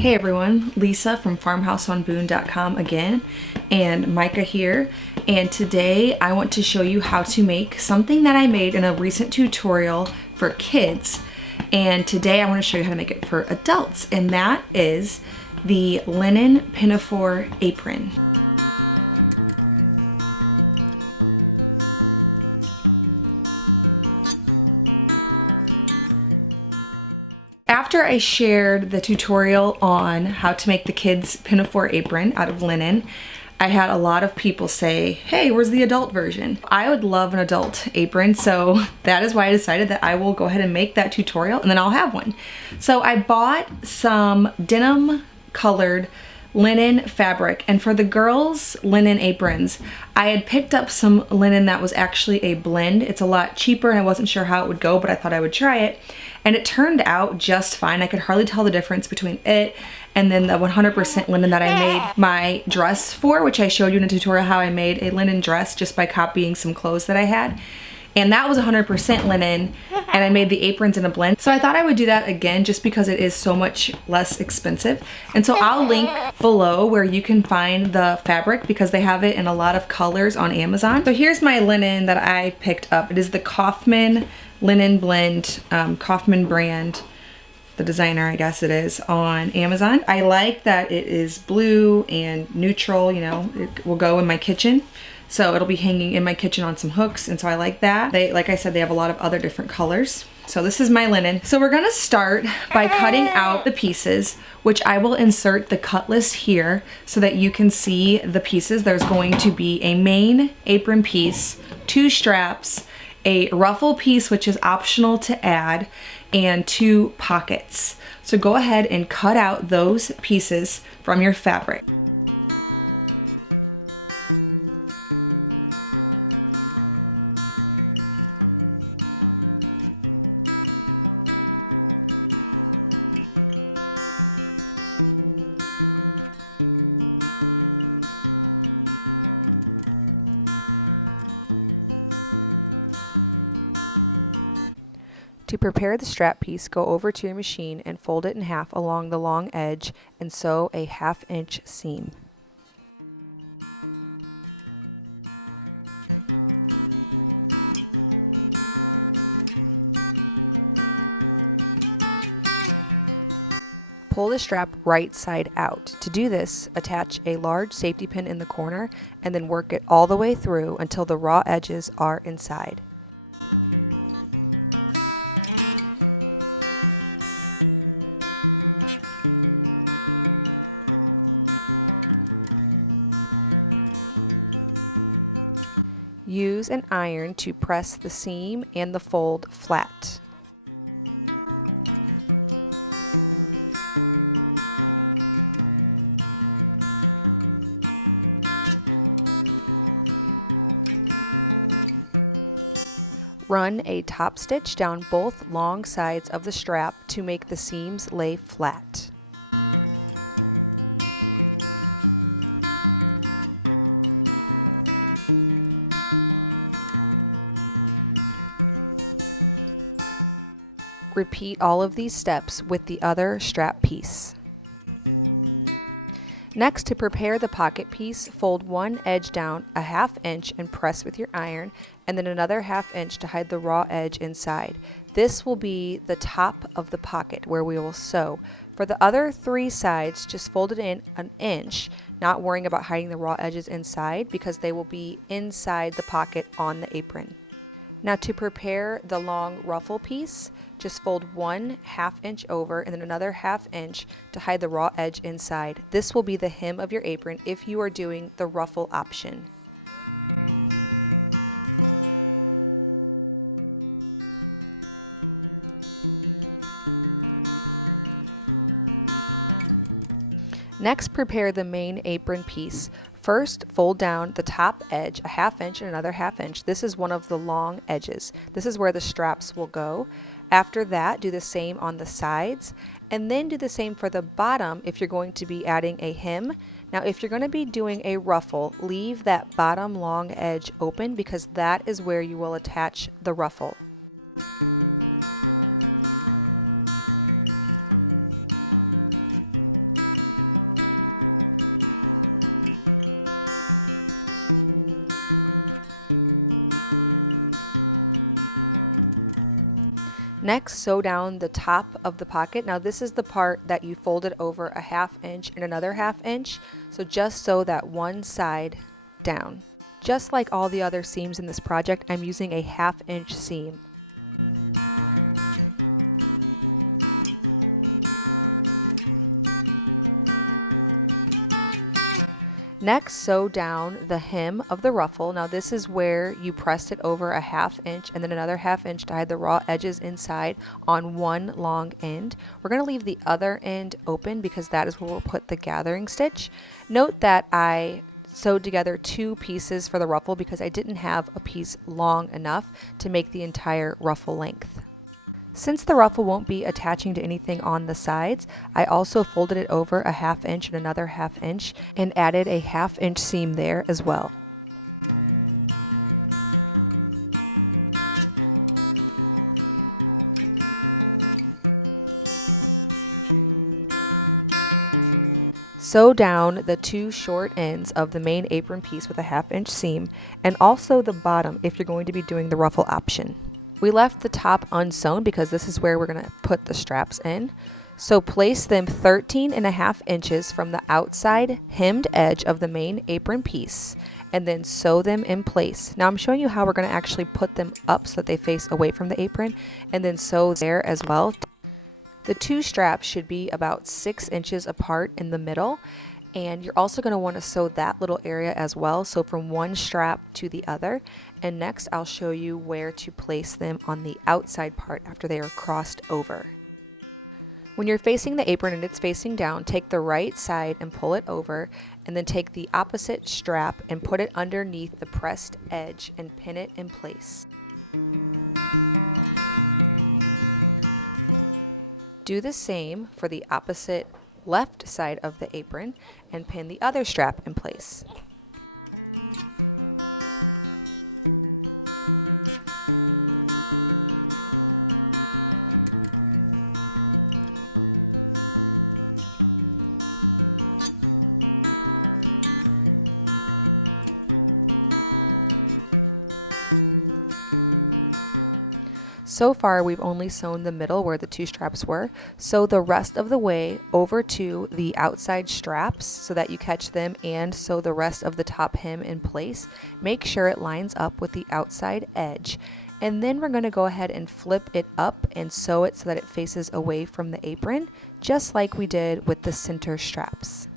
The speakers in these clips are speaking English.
Hey everyone, Lisa from farmhouseonboone.com again, and Micah here, and today I want to show you how to make something that I made in a recent tutorial for kids, and today I want to show you how to make it for adults, and that is the linen Pinafore apron. After I shared the tutorial on how to make the kids' Pinafore apron out of linen, I had a lot of people say, hey, where's the adult version? I would love an adult apron, so that is why I decided that I will go ahead and make that tutorial and then I'll have one. So I bought some denim colored linen fabric, and for the girls' linen aprons, I had picked up some linen that was actually a blend. It's a lot cheaper and I wasn't sure how it would go, but I thought I would try it. And it turned out just fine. I could hardly tell the difference between it and then the 100% linen that I made my dress for, which I showed you in a tutorial how I made a linen dress just by copying some clothes that I had. And that was 100% linen, and I made the aprons in a blend. So I thought I would do that again just because it is so much less expensive. And so I'll link below where you can find the fabric because they have it in a lot of colors on Amazon. So here's my linen that I picked up. It is the Kaufman linen blend, Kaufman brand, the designer I guess it is, on Amazon. I like that it is blue and neutral, you know, it will go in my kitchen. So it'll be hanging in my kitchen on some hooks, and so I like that. They, like I said, they have a lot of other different colors. So this is my linen. So we're gonna start by cutting out the pieces, which I will insert the cut list here so that you can see the pieces. There's going to be a main apron piece, 2 straps, a ruffle piece, which is optional to add, and 2 pockets. So go ahead and cut out those pieces from your fabric. To prepare the strap piece, go over to your machine and fold it in half along the long edge and sew a 1/2 inch seam. Pull the strap right side out. To do this, attach a large safety pin in the corner and then work it all the way through until the raw edges are inside. Use an iron to press the seam and the fold flat. Run a top stitch down both long sides of the strap to make the seams lay flat. Repeat all of these steps with the other strap piece. Next, to prepare the pocket piece, fold one edge down a 1/2 inch and press with your iron, and then another 1/2 inch to hide the raw edge inside. This will be the top of the pocket where we will sew. For the other 3 sides, just fold it in 1 inch, not worrying about hiding the raw edges inside because they will be inside the pocket on the apron. Now to prepare the long ruffle piece, just fold one 1/2 inch over and then another 1/2 inch to hide the raw edge inside. This will be the hem of your apron if you are doing the ruffle option. Next, prepare the main apron piece. First, fold down the top edge a 1/2 inch and another 1/2 inch. This is one of the long edges. This is where the straps will go. After that, do the same on the sides, and then do the same for the bottom if you're going to be adding a hem. Now, if you're going to be doing a ruffle, leave that bottom long edge open because that is where you will attach the ruffle. Next, sew down the top of the pocket. Now this is the part that you folded over a 1/2 inch and another 1/2 inch, so just sew that one side down. Just like all the other seams in this project, I'm using a 1/2 inch seam. Next, sew down the hem of the ruffle. Now this is where you pressed it over a 1/2 inch and then another 1/2 inch to hide the raw edges inside on one long end. We're going to leave the other end open because that is where we'll put the gathering stitch. Note that I sewed together 2 pieces for the ruffle because I didn't have a piece long enough to make the entire ruffle length. Since the ruffle won't be attaching to anything on the sides, I also folded it over a 1/2 inch and another 1/2 inch and added a 1/2 inch seam there as well. Sew down the 2 short ends of the main apron piece with a 1/2 inch seam, and also the bottom if you're going to be doing the ruffle option. We left the top unsewn because this is where we're going to put the straps in. So place them 13.5 inches from the outside hemmed edge of the main apron piece and then sew them in place. Now I'm showing you how we're going to actually put them up so that they face away from the apron and then sew there as well. The 2 straps should be about 6 inches apart in the middle, and you're also going to want to sew that little area as well, so from one strap to the other. And next I'll show you where to place them on the outside part after they are crossed over. When you're facing the apron and it's facing down, take the right side and pull it over, and then take the opposite strap and put it underneath the pressed edge and pin it in place. Do the same for the opposite left side of the apron and pin the other strap in place. So far, we've only sewn the middle where the 2 straps were. Sew the rest of the way over to the outside straps so that you catch them, and sew the rest of the top hem in place. Make sure it lines up with the outside edge. And then we're going to go ahead and flip it up and sew it so that it faces away from the apron, just like we did with the center straps.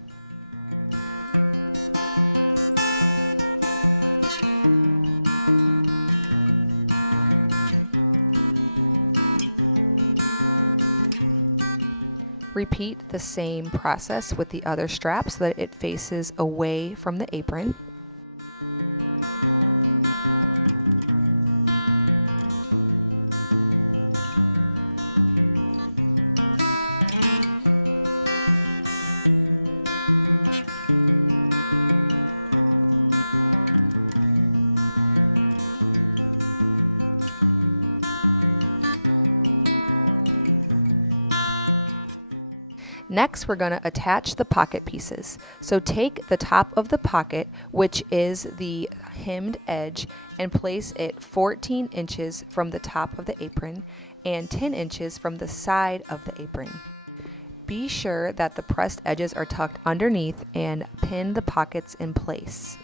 Repeat the same process with the other strap so that it faces away from the apron. Next, we're going to attach the pocket pieces. So take the top of the pocket, which is the hemmed edge, and place it 14 inches from the top of the apron and 10 inches from the side of the apron. Be sure that the pressed edges are tucked underneath and pin the pockets in place.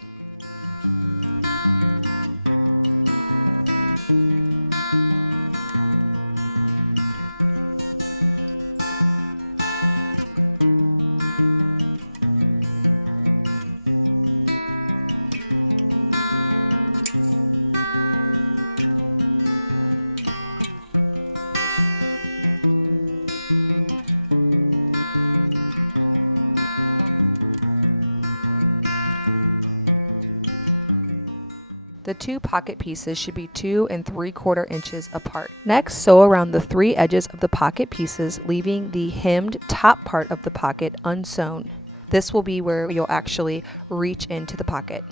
The 2 pocket pieces should be 2 3/4 inches apart. Next, sew around the 3 edges of the pocket pieces, leaving the hemmed top part of the pocket unsewn. This will be where you'll actually reach into the pocket.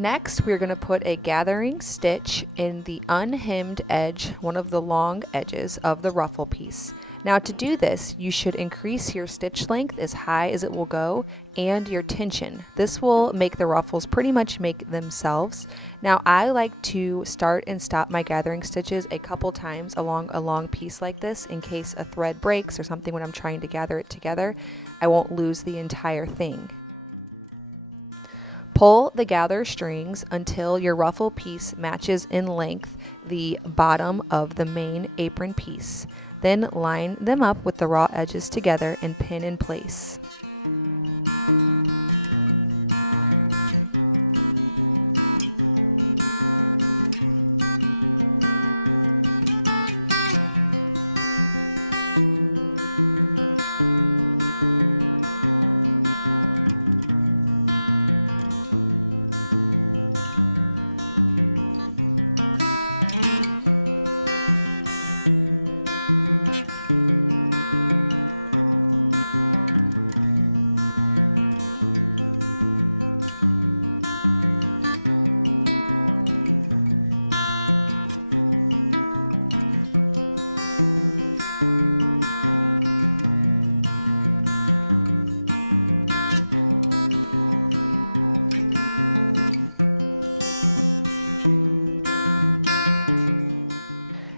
Next, we're going to put a gathering stitch in the unhemmed edge, one of the long edges of the ruffle piece. Now to do this, you should increase your stitch length as high as it will go and your tension. This will make the ruffles pretty much make themselves. Now I like to start and stop my gathering stitches a couple times along a long piece like this in case a thread breaks or something when I'm trying to gather it together. I won't lose the entire thing. Pull the gather strings until your ruffle piece matches in length the bottom of the main apron piece. Then line them up with the raw edges together and pin in place.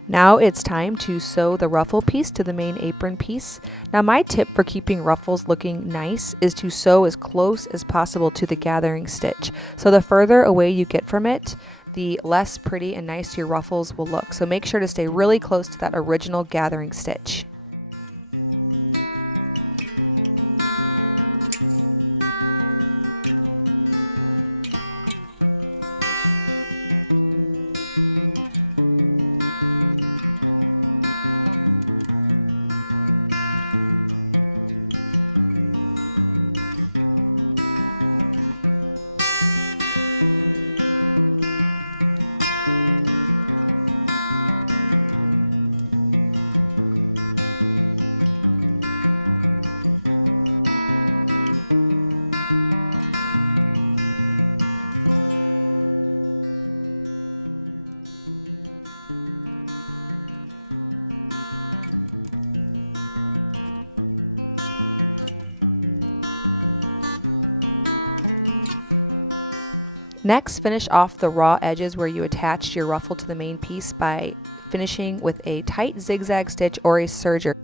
Now it's time to sew the ruffle piece to the main apron piece. Now my tip for keeping ruffles looking nice is to sew as close as possible to the gathering stitch. So the further away you get from it, the less pretty and nice your ruffles will look. So make sure to stay really close to that original gathering stitch. Next, finish off the raw edges where you attached your ruffle to the main piece by finishing with a tight zigzag stitch or a serger.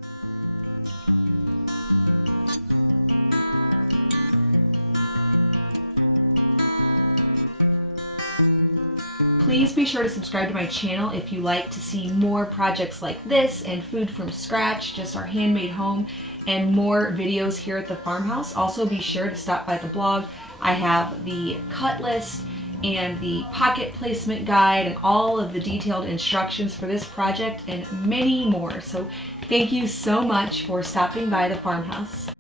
Please be sure to subscribe to my channel if you like to see more projects like this and food from scratch, just our handmade home, and more videos here at the farmhouse. Also be sure to stop by the blog. I have the cut list and the pocket placement guide and all of the detailed instructions for this project and many more. So thank you so much for stopping by the farmhouse.